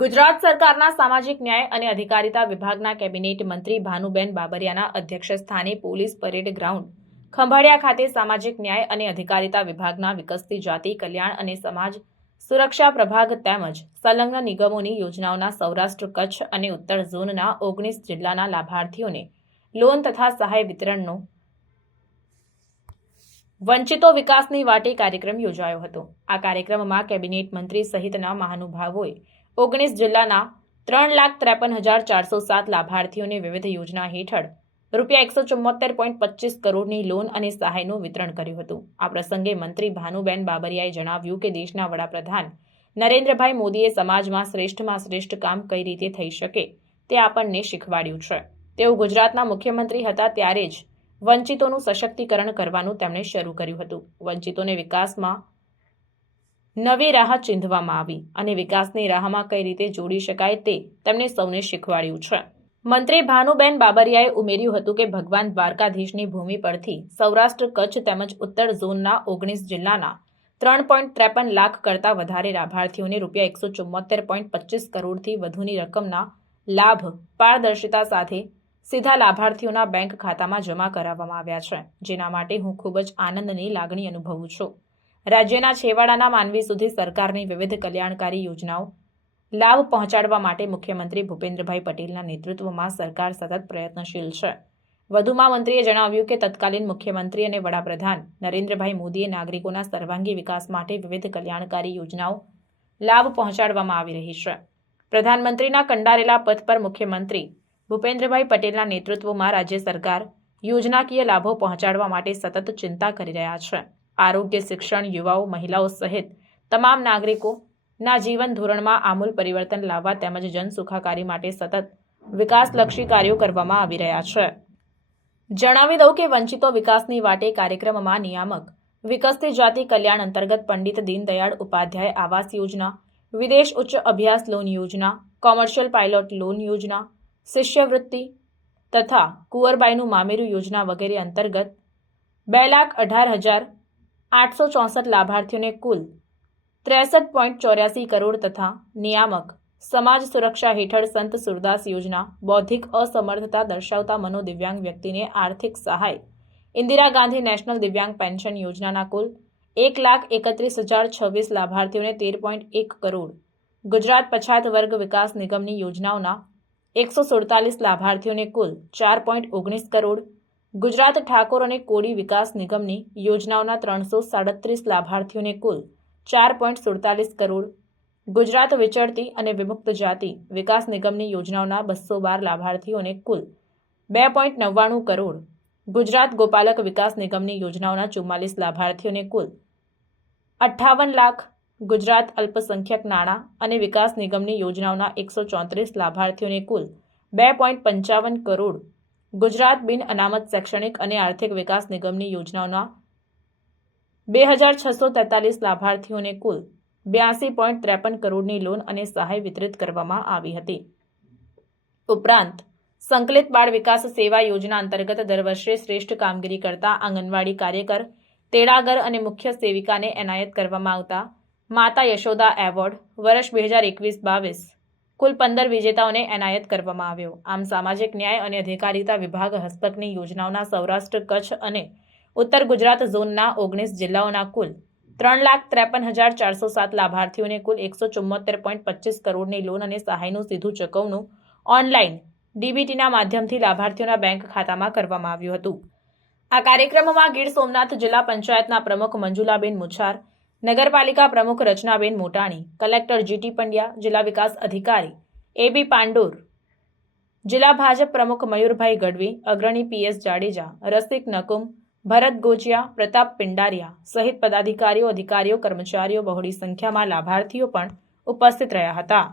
ગુજરાત સરકારના સામાજિક ન્યાય અને અધિકારિતા વિભાગના કેબિનેટ મંત્રી ભાનુબેન બાબરિયાના અધ્યક્ષસ્થાને પોલીસ પરેડ ગ્રાઉન્ડ ખંભાળિયા ખાતે સામાજિક ન્યાય અને અધિકારિતા વિભાગના વિકસતી જાતિ કલ્યાણ અને સમાજ સુરક્ષા પ્રભાગ તેમજ સંલગ્ન નિગમોની યોજનાઓના સૌરાષ્ટ્ર કચ્છ અને ઉત્તર ઝોનના 19 જિલ્લાના લાભાર્થીઓને લોન તથા સહાય વિતરણનો વંચિતો વિકાસની વાટે કાર્યક્રમ યોજાયો હતો। આ કાર્યક્રમમાં કેબિનેટ મંત્રી સહિતના મહાનુભાવોએ 19 જિલ્લાના 3,53,407 લાભાર્થીઓને વિવિધ યોજના હેઠળ ₹174.25 કરોડની લોન અને સહાયનું વિતરણ કર્યું હતું। આ પ્રસંગે મંત્રી ભાનુબેન બાબરિયાએ જણાવ્યું કે દેશના વડાપ્રધાન નરેન્દ્રભાઈ મોદીએ સમાજમાં શ્રેષ્ઠમાં શ્રેષ્ઠ કામ કઈ રીતે થઈ શકે તે આપણને શીખવાડ્યું છે। તેઓ ગુજરાતના મુખ્યમંત્રી હતા ત્યારે જ વંચિતોનું સશક્તિકરણ કરવાનું તેમણે શરૂ કર્યું હતું। વંચિતોને વિકાસમાં નવી રાહ ચીંધવામાં આવી અને વિકાસની રાહમાં કઈ રીતે જોડી શકાય તે તેમણે સૌને શીખવાડ્યું છે। મંત્રી ભાનુબેન બાબરિયાએ ઉમેર્યું હતું કે ભગવાન દ્વારકાધીશની ભૂમિ પરથી સૌરાષ્ટ્ર કચ્છ તેમજ ઉત્તર ઝોનના 19 જિલ્લાના 3.53 લાખ કરતાં વધારે લાભાર્થીઓને ₹174.25 કરોડથી વધુની રકમના લાભ પારદર્શિતા સાથે સીધા લાભાર્થીઓના બેંક ખાતામાં જમા કરાવવામાં આવ્યા છે, જેના માટે હું ખૂબ જ આનંદની લાગણી અનુભવું છું। રાજ્યના છેવાડાના માનવી સુધી સરકારની વિવિધ કલ્યાણકારી યોજનાઓ લાભ પહોંચાડવા માટે મુખ્યમંત્રી ભૂપેન્દ્રભાઈ પટેલના નેતૃત્વમાં સરકાર સતત પ્રયત્નશીલ છે। વધુમાં મંત્રીએ જણાવ્યું કે તત્કાલીન મુખ્યમંત્રી અને વડાપ્રધાન નરેન્દ્રભાઈ મોદીએ નાગરિકોના સર્વાંગી વિકાસ માટે વિવિધ કલ્યાણકારી યોજનાઓ લાભ પહોંચાડવામાં આવી રહી છે। પ્રધાનમંત્રીના કંડારેલા પથ પર મુખ્યમંત્રી ભૂપેન્દ્રભાઈ પટેલના નેતૃત્વમાં રાજ્ય સરકાર યોજનાકીય લાભો પહોંચાડવા માટે સતત ચિંતા કરી રહ્યા છે। આરોગ્ય, શિક્ષણ, યુવાઓ, મહિલાઓ સહિત તમામ નાગરિકોના જીવન ધોરણમાં આમૂલ પરિવર્તન લાવવા તેમજ જન સુખાકારી માટે સતત વિકાસલક્ષી કાર્યો કરવામાં આવી રહ્યા છે। જણાવી દઉં કે વંચિતો વિકાસની વાટે કાર્યક્રમમાં નિયામક વિકસતી જાતિ કલ્યાણ અંતર્ગત પંડિત દીનદયાળ ઉપાધ્યાય આવાસ યોજના, વિદેશ ઉચ્ચ અભ્યાસ લોન યોજના, કોમર્શિયલ પાયલોટ લોન યોજના, શિષ્યવૃત્તિ તથા કુંવરબાઈનું મામેરું યોજના વગેરે અંતર્ગત 2,18,864 લાભાર્થીઓને કુલ 63.84 કરોડ તથા નિયામક સમાજ સુરક્ષા હેઠળ સંત સુરદાસ યોજના, બૌદ્ધિક અસમર્થતા દર્શાવતા મનોદિવ્યાંગ વ્યક્તિને આર્થિક સહાય, ઇન્દિરા ગાંધી નેશનલ દિવ્યાંગ પેન્શન યોજનાના કુલ 1,31,026 લાભાર્થીઓને 13.1 કરોડ, ગુજરાત પછાત વર્ગ વિકાસ નિગમની યોજનાઓના 147 લાભાર્થીઓને કુલ 4.19 કરોડ, ગુજરાત ઠાકોર અને કોળી વિકાસ નિગમની યોજનાઓના 337 લાભાર્થીઓને કુલ 4.47 કરોડ, ગુજરાત વિચરતી અને વિમુક્ત જાતિ વિકાસ નિગમની યોજનાઓના 212 લાભાર્થીઓને કુલ 2.99 કરોડ, ગુજરાત ગોપાલક વિકાસ નિગમની યોજનાઓના 44 લાભાર્થીઓને કુલ 58 લાખ, ગુજરાત અલ્પસંખ્યક નાણાં અને વિકાસ નિગમની યોજનાઓના 134 લાભાર્થીઓને કુલ 2.55 કરોડ, ગુજરાત બિન અનામત શૈક્ષણિક અને આર્થિક વિકાસ નિગમની યોજનાઓના 2,643 લાભાર્થીઓને કુલ 82.53 કરોડની લોન અને સહાય વિતરિત કરવામાં આવી હતી। ઉપરાંત સંકલિત બાળ વિકાસ સેવા યોજના અંતર્ગત દર વર્ષે શ્રેષ્ઠ કામગીરી કરતા આંગણવાડી કાર્યકર, તેડાગર અને મુખ્ય સેવિકાને એનાયત કરવામાં આવતા માતા યશોદા એવોર્ડ વર્ષ 2021-22 કુલ 15 વિજેતાઓને એનાયત કરવામાં આવ્યો। આમ સામાજિક ન્યાય અને અધિકારિતા વિભાગ હસ્તકની યોજનાઓના સૌરાષ્ટ્ર કચ્છ અને ઉત્તર ગુજરાત ઝોનના 19 જિલ્લાઓના કુલ 3,53,407 લાભાર્થીઓને કુલ 174.25 કરોડની લોન અને સહાયનું સીધું ચૂકવણું ઓનલાઈન ડીબીટીના માધ્યમથી લાભાર્થીઓના બેંક ખાતામાં કરવામાં આવ્યું હતું। આ કાર્યક્રમમાં ગીર સોમનાથ જિલ્લા પંચાયતના પ્રમુખ મંજુલાબેન મુછાર, નગરપાલિકા પ્રમુખ રચનાબેન મોટાણી, કલેક્ટર જીટી પંડ્યા, જિલ્લા વિકાસ અધિકારી એબી પાંડોર, જિલ્લા ભાજપ પ્રમુખ મયુરભાઈ ગઢવી, અગ્રણી પીએસ જાડેજા, રસિક નકુમ, ભરત ગોચિયા, પ્રતાપ પિંડારિયા સહિત પદાધિકારીઓ, અધિકારીઓ, કર્મચારીઓ, બહોળી સંખ્યામાં લાભાર્થીઓ પણ ઉપસ્થિત રહ્યા હતા।